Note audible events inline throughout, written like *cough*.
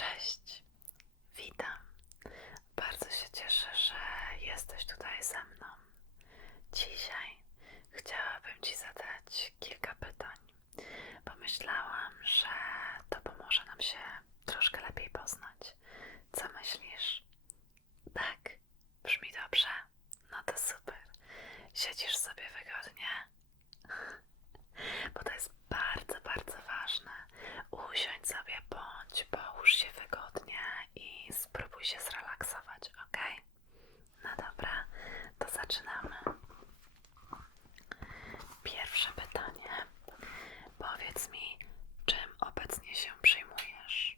Cześć, witam. Bardzo się cieszę, że jesteś tutaj ze mną. Dzisiaj chciałabym Ci zadać kilka pytań. Pomyślałam, że to pomoże nam się troszkę lepiej poznać. Co myślisz? Tak, brzmi dobrze. No to super. Siedzisz sobie wygodnie? *laughs* Bo to jest bardzo, bardzo ważne. Usiądź sobie bądź połóż się wygodnie i spróbuj się zrelaksować, ok? No dobra, to zaczynamy. Pierwsze pytanie. Powiedz mi, czym obecnie się przejmujesz?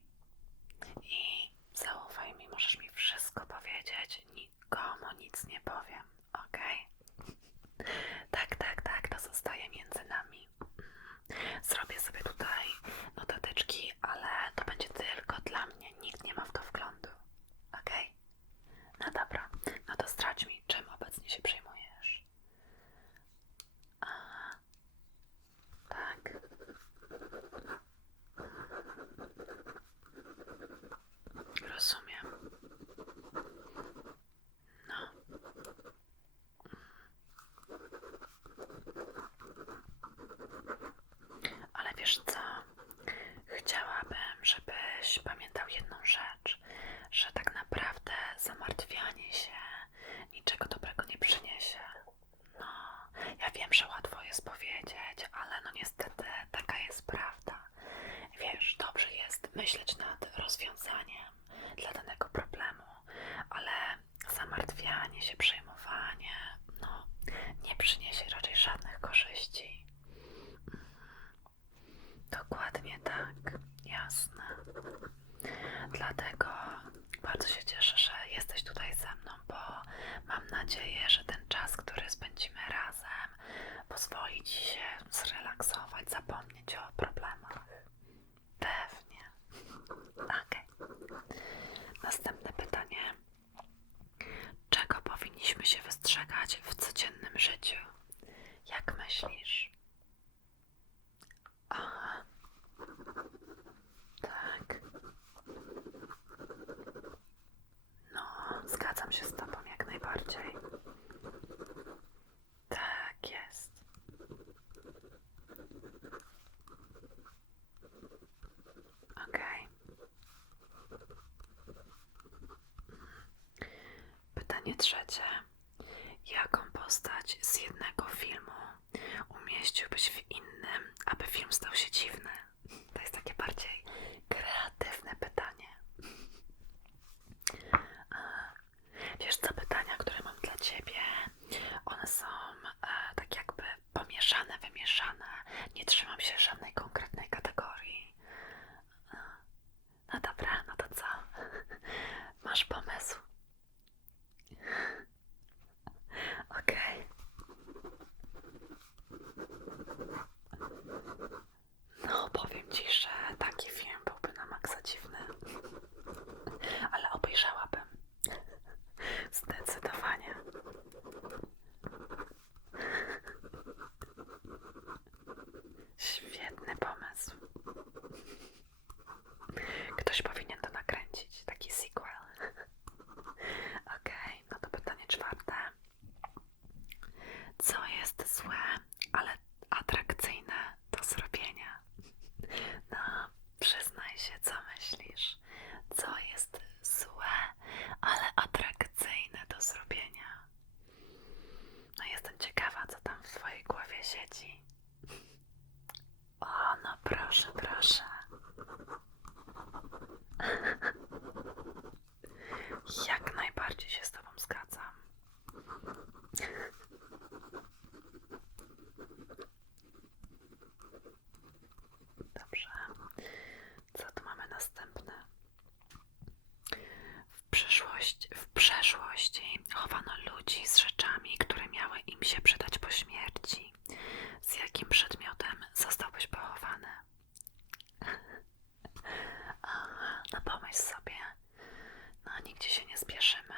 I zaufaj mi, możesz mi wszystko powiedzieć, nikomu nic nie powiem, ok? Tak, tak, tak, to zostaje między nami. Mhm. Zrobię sobie tutaj notateczki, ale to będzie tylko dla mnie. Nikt nie ma w to wglądu. Ok? No dobra, no to zdradź mi, czym obecnie się przejmujesz. Aha. Tak. Rozumiem. No. Ale wiesz co? Chciałabym, żebyś pamiętał jedną rzecz, że tak naprawdę zamartwianie się niczego dobrego nie przyniesie. No, ja wiem, że łatwo jest powiedzieć, ale no niestety taka jest prawda. Wiesz, dobrze jest myśleć nad rozwiązaniem dla danego problemu, ale zamartwianie się, przejmowanie, no, nie przyniesie raczej żadnych korzyści. Dokładnie tak, jasne. Dlatego bardzo się cieszę, że jesteś tutaj ze mną, bo mam nadzieję, że ten czas, który spędzimy razem, pozwoli ci się zrelaksować, zapomnieć o problemach. Pewnie. Okej. Następne pytanie. Czego powinniśmy się wystrzegać w codziennym życiu? Jak myślisz? Aha. Tak. No, zgadzam się z Tobą jak najbardziej. Tak jest. Okej. Pytanie trzecie. Jaką postać z jednego filmu umieściłbyś w innym, aby film stał się dziwny? przeszłość, w przeszłości chowano ludzi z rzeczami, które miały im się przydać po śmierci. Z jakim przedmiotem zostałbyś pochowany? *laughs* No pomyśl sobie. No nigdzie się nie spieszymy.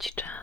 Ci czas,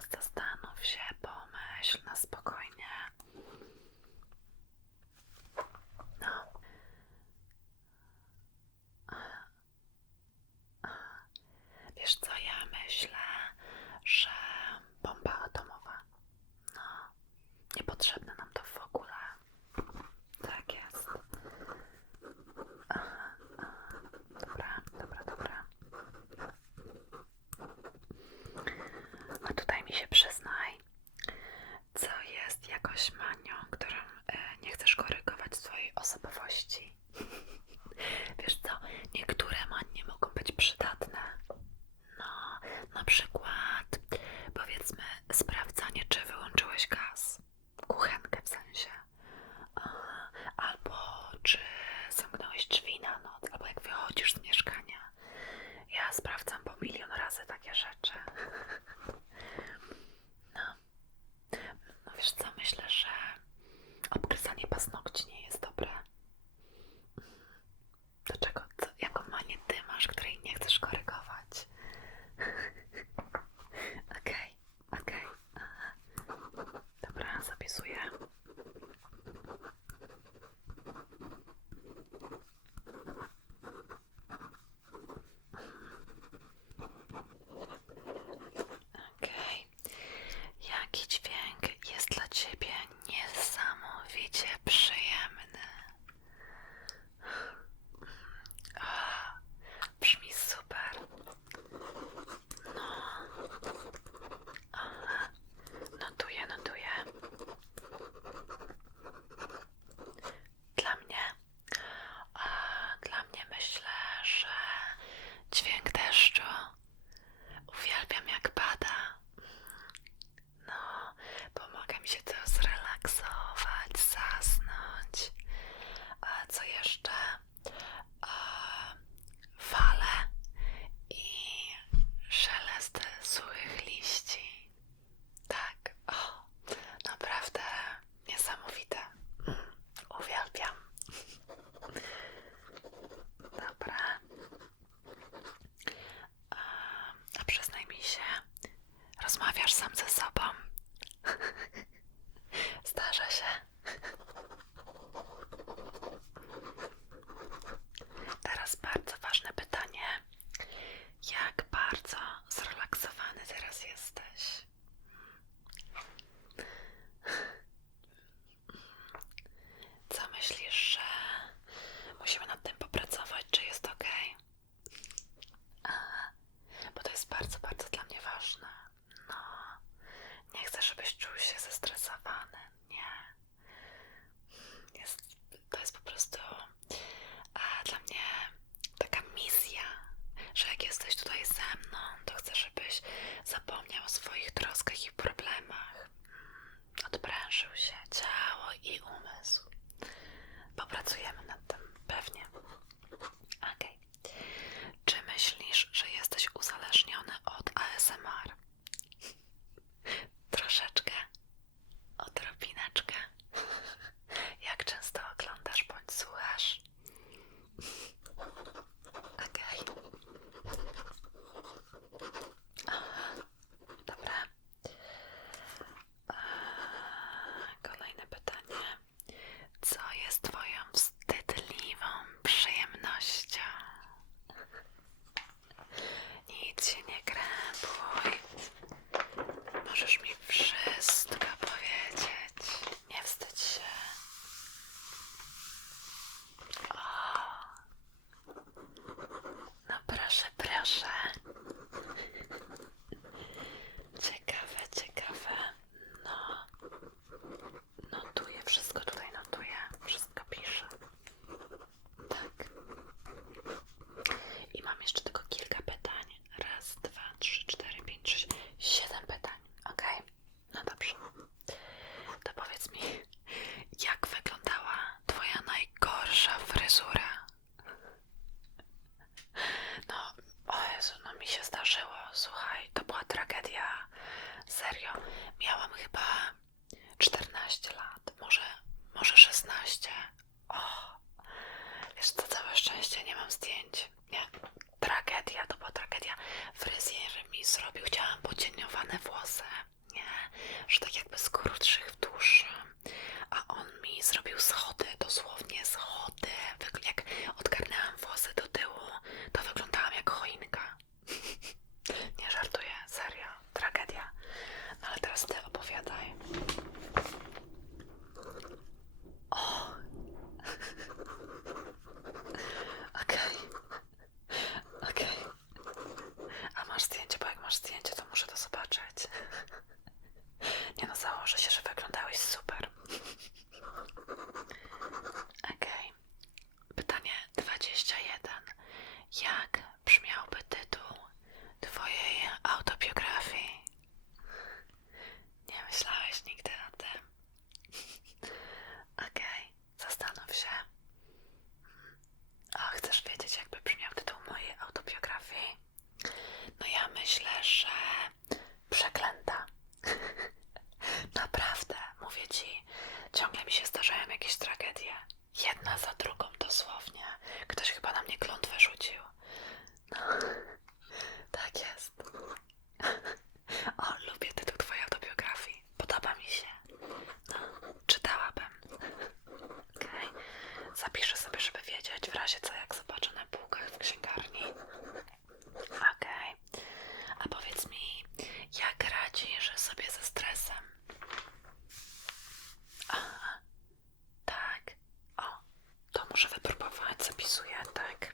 to muszę wypróbować. Zapisuję, tak.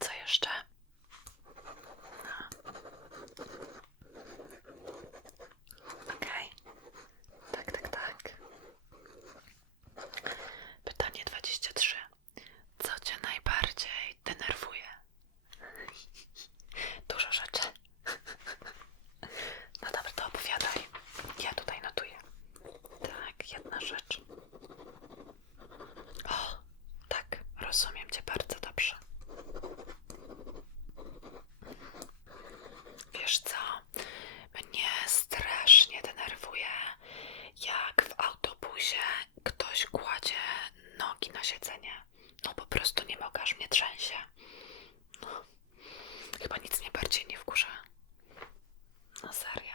Co jeszcze? No. Okej. Tak, tak, tak. Pytanie 23. Co cię najbardziej denerwuje? Dużo rzeczy. No dobra, to opowiadaj. Ja tutaj notuję. Tak, jedna rzecz. O, tak, rozumiem cię bardzo dobrze. Wiesz co? Mnie strasznie denerwuje, jak w autobusie ktoś kładzie nogi na siedzenie. No po prostu nie mogę, aż mnie trzęsie. No, chyba nic mnie bardziej nie wkurza. No serio.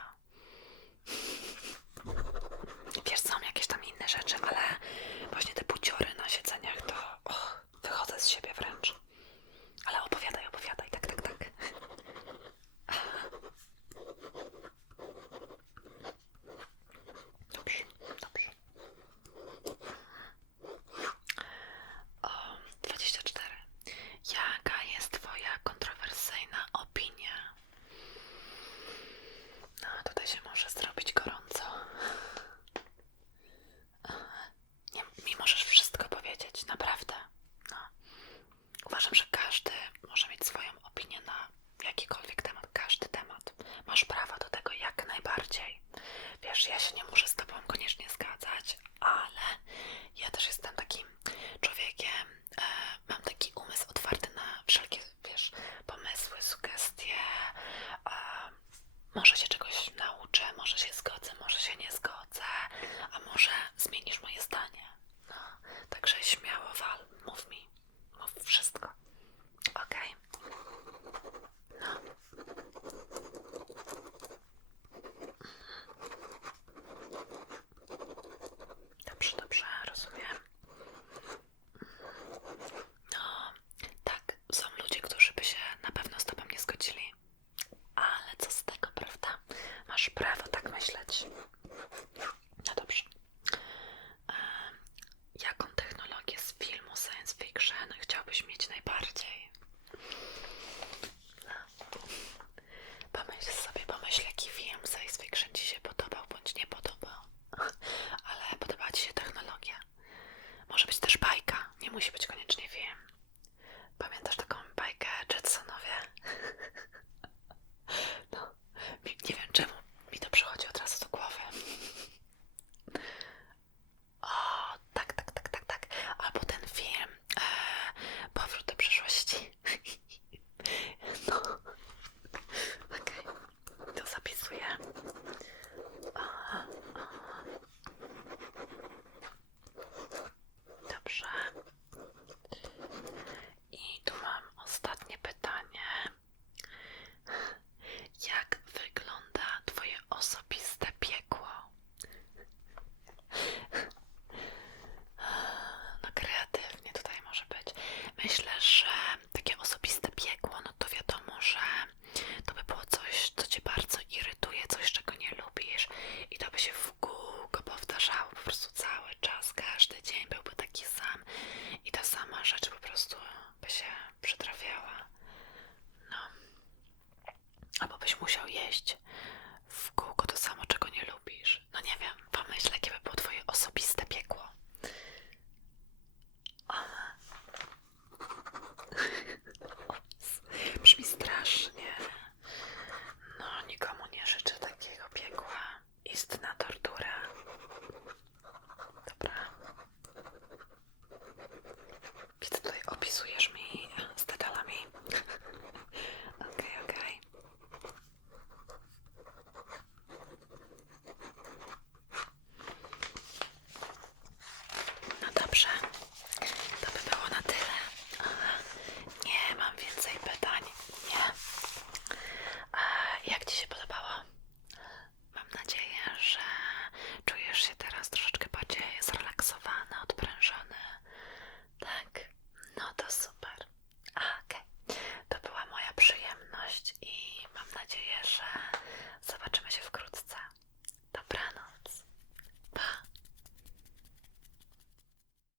Wiesz, są jakieś tam inne rzeczy, ale właśnie te buciory na siedzeniach to och, wychodzę z siebie wręcz. Ale opowiadaj, opowiadaj, tak, tak, tak. Dobrze, dobrze. O, 24. Jaka jest Twoja kontrowersyjna opinia? No, tutaj się może zrobić